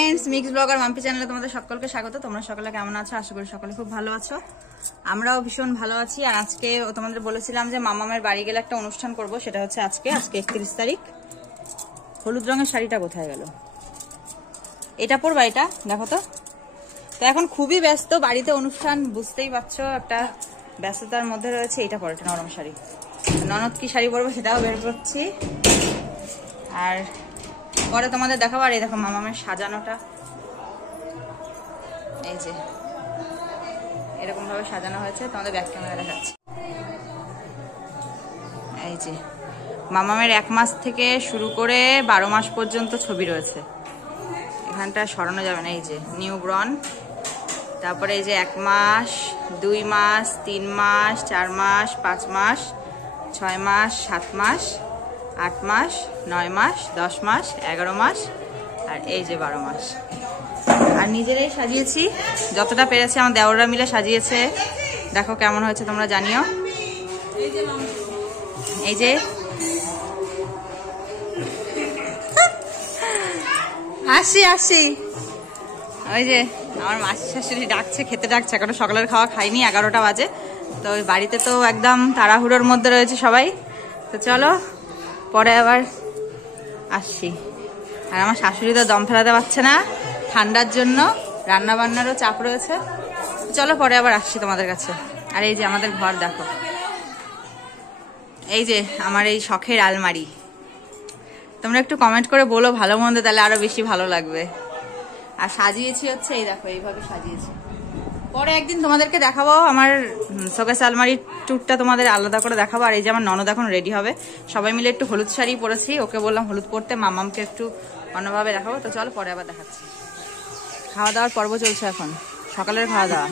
Friends, mix blogger Mampi চ্যানেলে তোমাদের সকলকে স্বাগত। তোমরা সকলে কেমন আছো? আশা করি সকলে খুব ভালো আছো। আমরাও ভীষণ ভালো আছি। আর আজকে তোমাদের বলেছিলাম যে মামামের বাড়ি গেলে একটা অনুষ্ঠান করব, সেটা হচ্ছে আজকে 31 তারিখ। হলুদ রঙের শাড়িটা কোথায় গেল? এটা পরবা, এটা দেখো তো। তো এখন খুবই ব্যস্ত, বাড়িতে অনুষ্ঠান, বুঝতেই পারছো, একটা ব্যস্ততার মধ্যে রয়েছে। এটা পরে একটা নরম শাড়ি, ননদ কি শাড়ি পরবো সেটাও বের করছি। আর পরে তোমাদের দেখাবো। আর এই দেখো মামামের সাজানোটা, এই যে এরকম ভাবে সাজানো হয়েছে, তোমাদের ব্যাক ক্যামেরা দেখাচ্ছি। এই যে মামামের 1 মাস থেকে শুরু করে 12 মাস পর্যন্ত ছবি রয়েছে, এখানটা সরানো যাবে না। এই যে নিউ ব্রন, তারপরে এই যে 1 মাস, 2 মাস, 3 মাস, 4 মাস, 5 মাস, 6 মাস, 7 মাস, 8 মাস, 9 মাস, 10 মাস, 11 মাস, আর এই যে 12 মাস। আর নিজেরাই সাজিয়েছি যতটা পেরেছি, আমার দেওররা মিলে সাজিয়েছে। দেখো কেমন হয়েছে তোমরা জানিও। এই যে আসি আসি, ওই যে আমার মাসি শাশুড়ি ডাকছে, খেতে ডাকছে। এখনো সকালের খাওয়া খাইনি, 11টা বাজে। তো ওই বাড়িতে তো একদম তাড়াহুড়োর মধ্যে রয়েছে সবাই। তো চলো পরে আবার আসছি। আর আমার শাশুড়ি তো দম ফেলাতে পারছে না ঠান্ডার জন্য, রান্না বান্নারও চাপ রয়েছে। চলো পরে আবার আসছি তোমাদের কাছে। আর এই যে আমাদের ঘর দেখো, এই যে আমার এই শখের আলমারি। তোমরা একটু কমেন্ট করে বলো ভালো মন্দ, তাহলে আরো বেশি ভালো লাগবে। আর সাজিয়েছি হচ্ছে এই দেখো, এইভাবে সাজিয়েছি। পরে একদিন তোমাদেরকে দেখাবো আমার শোকেস আলমারির ট্যুরটা, তোমাদের আলাদা করে দেখাবো। আর এই যে আমার ননদ এখন রেডি হবে, সবাই মিলে একটু হলুদ শাড়ি পরেছি, ওকে বললাম হলুদ পরতে, মামামকে একটু অন্যভাবে দেখাবো। তো চলো পরে আবার দেখাচ্ছি। খাওয়া দাওয়ার পর্ব চলছে এখন, সকালের খাওয়া দাওয়া।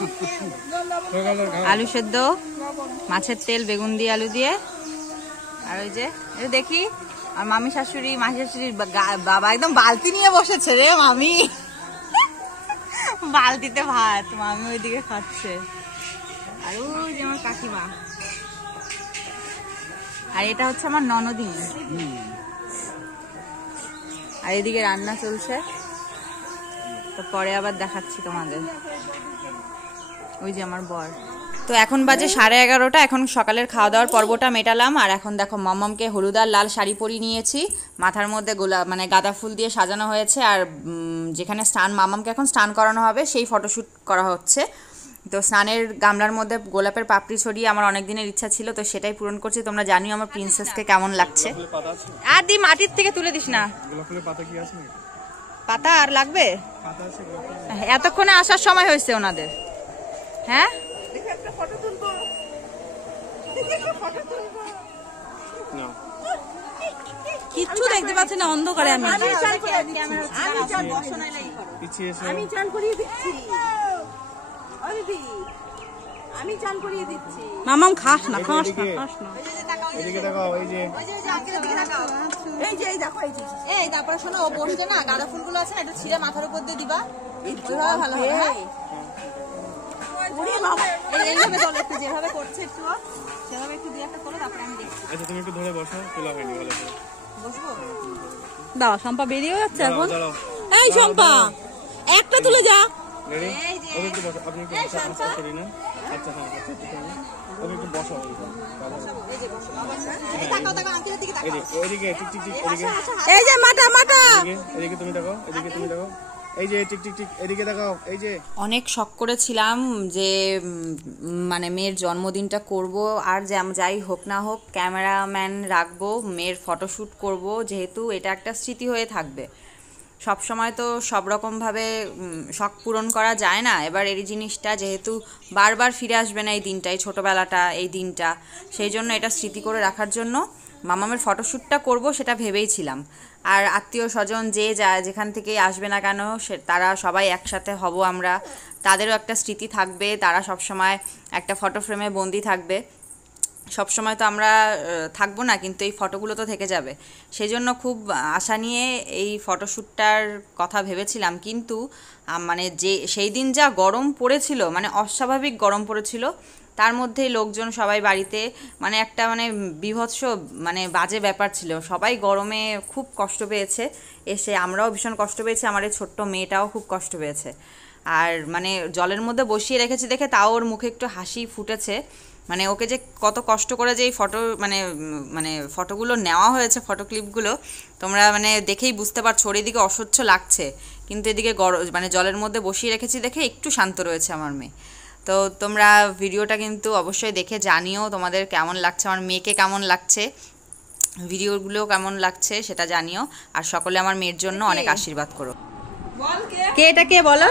আলু সেদ্ধ, মাছের তেল, বেগুন দিয়ে, আলু দিয়ে। আর ওই যে এটা দেখি আর মামি শাশুড়ি, মাসি শাশুড়ির বাবা একদম বালতি নিয়ে বসেছে রে মামি, বালতিতে ভাত, মামি ওইদিকে খাচ্ছে। আর ওই যে আমার কাকিমা, আর এটা হচ্ছে আমার ননদিনী। আর এদিকে রান্না চলছে, তো পরে আবার দেখাচ্ছি তোমাদের। ওই যে আমার বর। তো এখন বাজে 11:30, এখন সকালের খাওয়া দাওয়ার পর্বটা মেটালাম। আর এখন দেখো মামামকে হলুদ আর লাল শাড়ি পরিয়ে নিয়েছি, মাথার মধ্যে গাঁদা ফুল দিয়ে সাজানো হয়েছে। আর যেখানে মামামকে এখন স্নান করানো হবে, সেই ফটোশ্যুট করা হচ্ছে। তো স্নানের গামলার মধ্যে গোলাপের পাপড়ি ছড়িয়ে আমার অনেক দিনের ইচ্ছা ছিল, তো সেটাই পূরণ করছি। তোমরা জানিও আমার প্রিন্সেসকে কেমন লাগছে। আর দি মাটির থেকে তুলে দিস না, পাতা আর লাগবে? এতক্ষণে আসার সময় হয়েছে ওনাদের। হ্যাঁ কিচ্ছু দেখতে পাচ্ছি না অন্ধকারে। মামাম খাস না, খাস না, খাস না। এদিকে তাকাও, এই যে এই যে দেখো, এই তারপরে শোনো, ও বসতে না গাঁদা ফুলগুলো আছে না, একটু ছিঁড়ে মাথার উপর দিয়ে দিবা, ওইভাবে ভালো হবে। হ্যাঁ এইভাবে চলো, একটু যেভাবে করছে একটু সেভাবে একটু দিয়ে একটা করো, তারপরে আমি দেখছি। আচ্ছা তুমি একটু ধরে বসো, তোলা হয়নি ভালো করে। বসবো? দাও, শম্পা বেরিয়ে যাচ্ছে এখন। এই শম্পা, একটা তুলে যা। রেডি? ওকে একটু বসো, আপনি একটু বসো, আস্তে করে না। আচ্ছা হ্যাঁ, আচ্ছা ঠিক আছে। ওকে একটু বসো। এই যে বসো, এই তাকাও তাকাও, আঙ্কেলের দিকে তাকাও। এদিকে টিক টিক টিক, এদিকে। এই যে মাটা মাটা, এদিকে তুমি তাকাও, এদিকে তুমি তাকাও। এই যে টিক টিক টিক, এদিকে তাকাও। এই যে অনেক শখ করেছিলাম যে মানে মেয়ের জন্মদিনটা করব, আর যাই হোক না হোক ক্যামেরাম্যান রাখবো, মেয়ের ফটোশ্যুট করব, যেহেতু এটা একটা স্মৃতি হয়ে থাকবে। সব সময় তো সব রকমভাবে শখ পূরণ করা যায় না। এবার এই জিনিসটা যেহেতু বারবার ফিরে আসবে না, এই দিনটা, এই ছোটোবেলাটা, এই দিনটা, সেই জন্য এটা স্মৃতি করে রাখার জন্য মামামের ফটোশ্যুটটা করব, সেটা ভেবেই ছিলাম। আর আত্মীয় স্বজন যে যেখান থেকেই আসবে না কেন, তারা সবাই একসাথে হব আমরা, তাদেরও একটা স্মৃতি থাকবে, তারা সব সময় একটা ফটো ফ্রেমে বন্দি থাকবে। সব সময় তো আমরা থাকবো না, কিন্তু এই ফটোগুলো তো থেকে যাবে। সেই জন্য খুব আশা নিয়ে এই ফটোশ্যুটটার কথা ভেবেছিলাম। কিন্তু মানে সেই দিন যা গরম পড়েছিল, মানে অস্বাভাবিক গরম পড়েছিল, তার মধ্যেই লোকজন সবাই বাড়িতে, মানে একটা মানে বিভৎস মানে বাজে ব্যাপার ছিল, সবাই গরমে খুব কষ্ট পেয়েছে এসে, আমরাও ভীষণ কষ্ট পেয়েছি, আমার এই ছোট্ট মেয়েটাও খুব কষ্ট পেয়েছে। আর মানে জলের মধ্যে বসিয়ে রেখেছি দেখে তাও ওর মুখে একটু হাসি ফুটেছে, মানে ওকে যে কত কষ্ট করে যে এই ফটো মানে ফটোগুলো নেওয়া হয়েছে, ফটো ক্লিপগুলো তোমরা মানে দেখেই বুঝতে পারছো, ওর এদিকে অসহ্য লাগছে, কিন্তু এদিকে মানে জলের মধ্যে বসিয়ে রেখেছি দেখে একটু শান্ত রয়েছে আমার মেয়ে। তো তোমরা ভিডিওটা কিন্তু অবশ্যই দেখে জানিও তোমাদের কেমন লাগছে, আমার মেয়েকে কেমন লাগছে, ভিডিওগুলো কেমন লাগছে সেটা জানিও, আর সকলে আমার মেয়ের জন্য অনেক আশীর্বাদ করো। কে এটা কে বলো?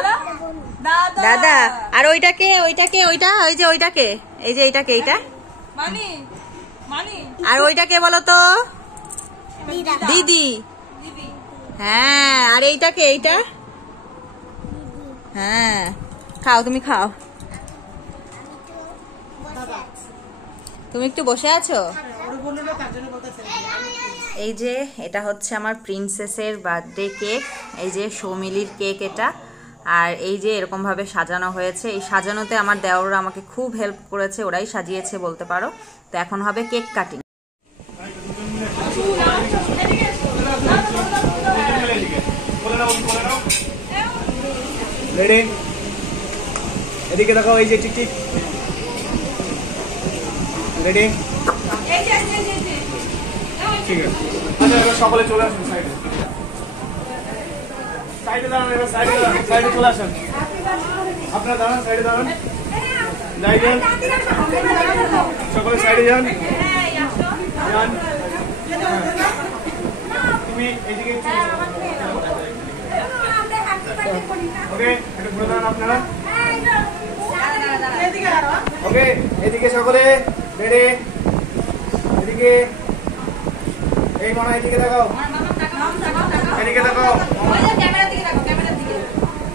দাদা। আর ওইটাকে ওইটা ওই যে ওইটাকে, এই যে এইটাকে, এইটা আর ওইটাকে বলো তো? দিদি। হ্যাঁ, আর এইটাকে, এইটা? হ্যাঁ, খাও, তুমি খাও। তুমি একটু বসে আছো? এই যে এটা হচ্ছে আমার প্রিন্সেসের বার্থডে কেক, এই যে সৌমিলির কেক এটা, আর এই যে এরকম ভাবে সাজানো হয়েছে। এই সাজানোতে আমার দেওররা আমাকে খুব হেল্প করেছে, ওরাই সাজিয়েছে বলতে পারো। তো এখন হবে কেক কাটিং। রেডি, এদিকে দেখাও, এই যে টিকটিক, রেডি, ঠিক আছে। আচ্ছা, এবার সকলে চলে আসুন সাইডে, সাইডে দাঁড়ান, এবার সাইডে দাঁড়ান, সাইডে চলে আসুন, আপনারা দাঁড়ান, সাইডে দাঁড়ান, যান, সকলে সাইডে যান, যান। তুমি এইদিকে ওকে, একটু ঘুরে দাঁড়ান আপনারা, ওকে, এদিকে সকলে রেডি, এদিকে, এই মানা এদিকে দেখাও, এদিকে দেখাও,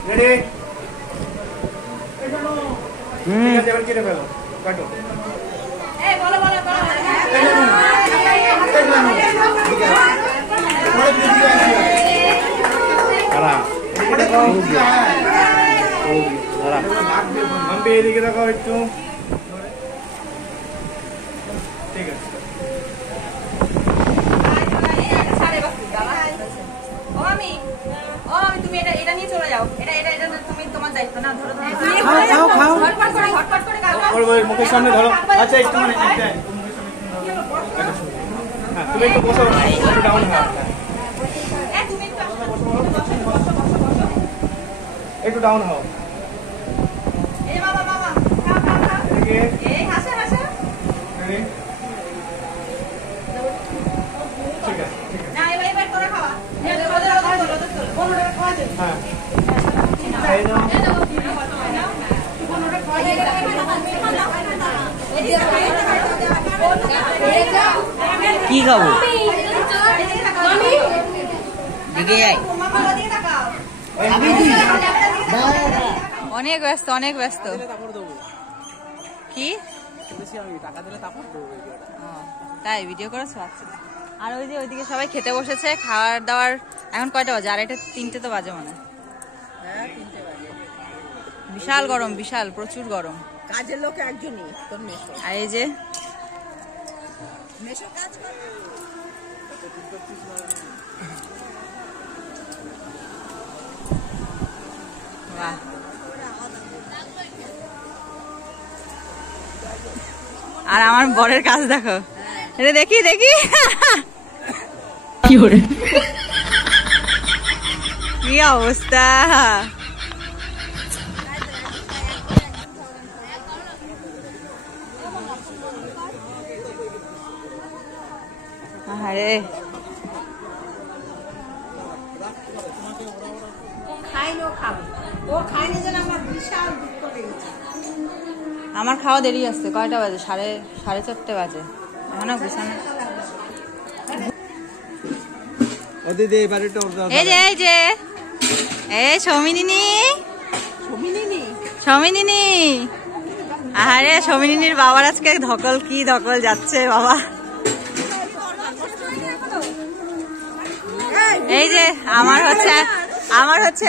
রেডি, ঠিক আছে, এবার কেটে ফেলো, কাটো। এদিকে দেখাও একটু, ঠিক আছে। তুমি এটা নিয়ে চলে যাও, এটা তুমি তোমার দায়িত্ব না, ধরো মুখের সামনে ধরো। আচ্ছা, একটু মানে তুমি একটু বসো, একটু ডাউন হও, একটু ডাউন হও, ঠিক আছে, কি খাবো? অনেক ব্যস্ত, অনেক ব্যস্ত। কি তাই ভিডিও করেছো? আচ্ছা। আর ওই যে ওইদিকে সবাই খেতে বসেছে, খাওয়ার দাওয়ার এখন কয়টা বাজে? আর এটা 3টে তো বাজে মনে হয়। বিশাল গরম, বিশাল প্রচুর গরম। কাজের লোক একজনই তোর মেশো। আর এই যে মেশো কাজ করে। বাহ, আর আমার বরের কাজ দেখো, এটা দেখি দেখি কি অবস্থা। আরে আমার খাওয়া দেরি আসছে, কয়টা বাজে? সাড়ে 4:30 বাজে, এখনো গুছানো। এই যে এই যে এই সৌমিনিনি, সৌমিনিনি, আরে সৌমিনিনির বাবার আজকে ধকল, কি ধকল যাচ্ছে বাবা। এই যে আমার হচ্ছে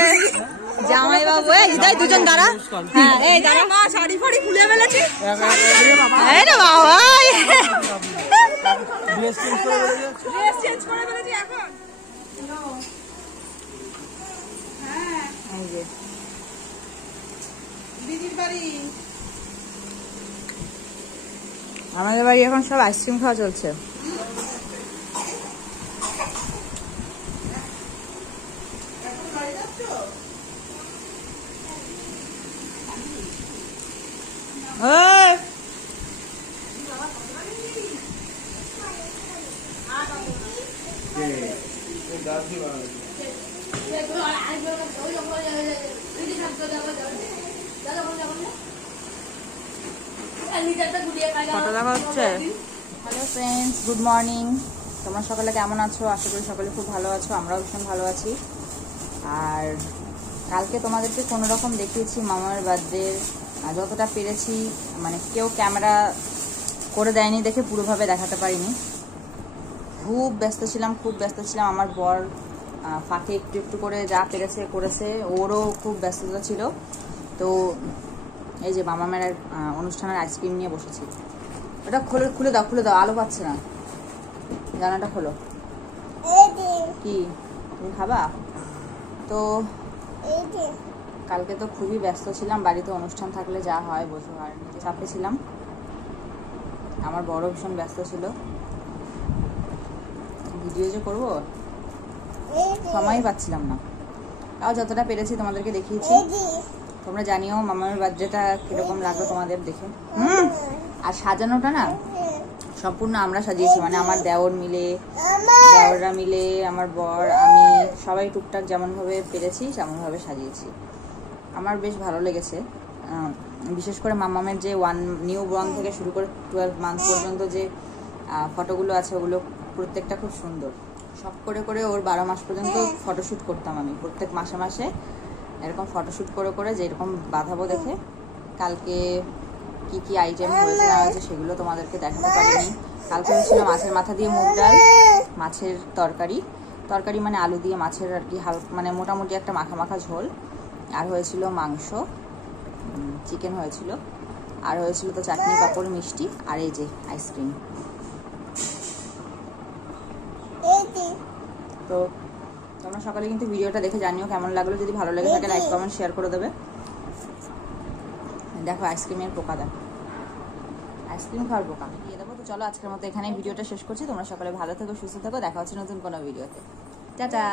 জামাই বাবু হৃদয় দুজন দাঁড়া। হ্যাঁ এই দাঁড়া, মা শাড়ি ফাড়ি খুলে ফেলেছি। এই রে বাবা, ড্রেস চেঞ্জ করে বলে ড্রেস চেঞ্জ করে ফেলেছি এখন। এই যে দিদির বাড়ি। আমাদের বাড়ি এখন সব আইসক্রিম খাওয়া চলছে। ওই ফটো দেখা হচ্ছে। Hello friends, good morning. তোমরা সকালে কেমন আছো? আশা করি সকলে খুব ভালো আছো, আমরাও ভীষণ ভালো আছি। আর কালকে তোমাদেরকে কোনো রকম দেখিয়েছি মামার বার্থডে, যতটা পেরেছি, মানে কেউ ক্যামেরা করে দেয়নি দেখে পুরোভাবে দেখাতে পারিনি। খুব ব্যস্ত ছিলাম। আমার বর ফাঁকে একটু একটু করে যা পেরেছে করেছে, ওরও খুব ব্যস্ততা ছিল। তো এই যে মামামের অনুষ্ঠানের আইসক্রিম নিয়ে বসেছি। ওটা খুলে দাও, আলো পাচ্ছে না, জানাটা খোলো। কি তুমি খাবা? তো কালকে তো খুবই ব্যস্ত ছিলাম, বাড়িতে অনুষ্ঠান থাকলে যা হয় বোঝো, আর নিজে চাপে ছিলাম। আমার বড় ভীষণ ব্যস্ত ছিল, ভিডিও যে করবো সময়ই পাচ্ছিলাম না। তাও যতটা পেরেছি তোমাদেরকে দেখিয়েছি। তোমরা জানিও মামার বার্থডেটা কিরকম লাগলো তোমাদের দেখে। আর সাজানোটা না সম্পূর্ণ আমরা সাজিয়েছি, মানে আমার দেওররা মিলে, আমার বর, আমি সবাই টুকটাক যেমনভাবে পেরেছি তেমনভাবে সাজিয়েছি। আমার বেশ ভালো লেগেছে। বিশেষ করে মামামের যে নিউ বর্ন থেকে শুরু করে 12 মান্থ পর্যন্ত যে ফটোগুলো আছে, ওগুলো প্রত্যেকটা খুব সুন্দর। শখ করে ওর 12 মাস পর্যন্ত ফটোশ্যুট করতাম আমি, প্রত্যেক মাসে এরকম ফটোশ্যুট করে যেরকম বাঁধাবো দেখে। কালকে কি আইটেম হয়েছে না হয়েছে সেগুলো তোমাদেরকে দেখাতে পারিনি। কালকে হয়েছিল মাছের মাথা দিয়ে মুগ ডাল, মাছের তরকারি মানে আলু দিয়ে মাছের আর কি, মানে মোটামুটি একটা মাখা ঝোল। আর হয়েছিল মাংস, চিকেন হয়েছিল, আর হয়েছিল তো চাটনি, পাঁপড়, মিষ্টি, আর এই যে আইসক্রিম। তো তোমরা সকালে কিন্তু ভিডিওটা দেখে জানিও কেমন লাগলো। যদি ভালো লেগে থাকে লাইক কমেন্ট শেয়ার করে দেবে। দেখো আইসক্রিমের পোকা, দেখো আইসক্রিম খাওয়ার পোকা দিয়ে দেবো। তো চলো আজকের মতো এখানেই ভিডিওটা শেষ করছি। তোমরা সকালে ভালো থেকো, সুস্থ থেকো, দেখা হচ্ছে নতুন কোনো ভিডিওতে। টাটা।